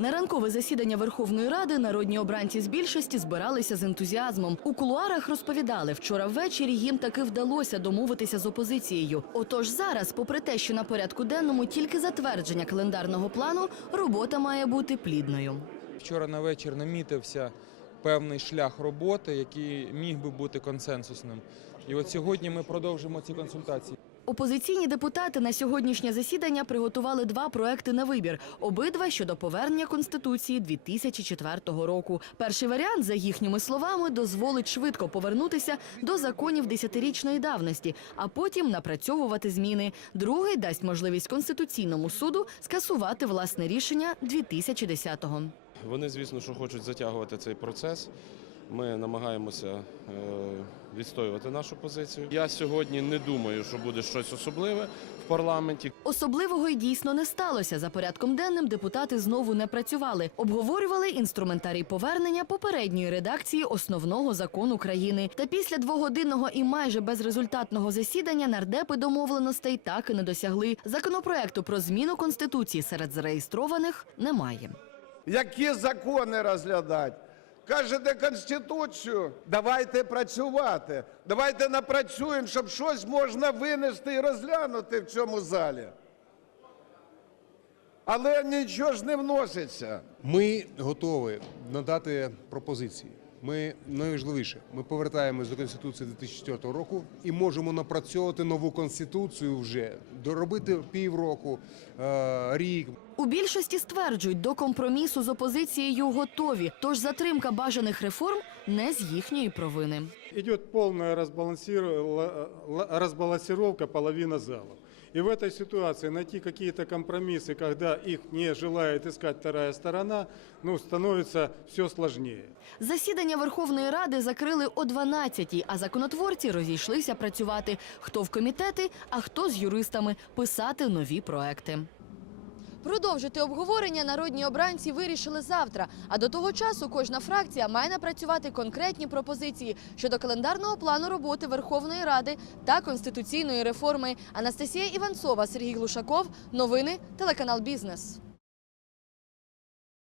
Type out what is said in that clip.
На ранкове засідання Верховної Ради народні обранці з більшості збиралися з ентузіазмом. У кулуарах розповідали, вчора ввечері їм таки вдалося домовитися з опозицією. Отож зараз, попри те, що на порядку денному тільки затвердження календарного плану, робота має бути плідною. Вчора на вечір намітився певний шлях роботи, який міг би бути консенсусним. І от сьогодні ми продовжимо ці консультації. Опозиційні депутати на сьогоднішнє засідання приготували два проекти на вибір. Обидва щодо повернення конституції 2004 року. Перший варіант, за їхніми словами, дозволить швидко повернутися до законів десятирічної давності, а потім напрацьовувати зміни. Другий дасть можливість конституційному суду скасувати власне рішення 2010-го. Вони, звісно, що хочуть затягувати цей процес. Ми намагаємося е, відстоювати нашу позицію. Я сьогодні не думаю, що буде щось особливе в парламенті. Особливого й дійсно не сталося. За порядком денним депутати знову не працювали. Обговорювали інструментарій повернення попередньої редакції основного закону країни. Та після двогодинного і майже безрезультатного засідання нардепи домовленостей так і не досягли. Законопроекту про зміну конституції серед зареєстрованих немає. Які закони розглядати? Кажете Конституцію, давайте працювати. Давайте напрацюємо, щоб щось можна винести і розглянути в цьому залі. Але нічого ж не вноситься. Ми готові надати пропозиції. Ми найважливіше, ми повертаємось до конституції 2004 року і можемо напрацьовувати нову конституцію вже доробити півроку, е, рік. У більшості стверджують, до компромісу з опозицією готові. Тож затримка бажаних реформ не з їхньої провини. Идет полная разбалансиру- ла- разбалансировка половины залов. И в этой ситуации найти какие-то компромиссы, когда их не желает искать вторая сторона, ну, становится все сложнее. Засідання Верховної Ради закрили о 12-й, а законотворці розійшлися працювати. Хто в комітети, а хто з юристами писати нові проекти. Продовжити обговорення народні обранці вирішили завтра. А до того часу кожна фракція має напрацювати конкретні пропозиції щодо календарного плану роботи Верховної Ради та конституційної реформи. Анастасія Іванцова, Сергій Глушаков. Новини телеканал Бізнес.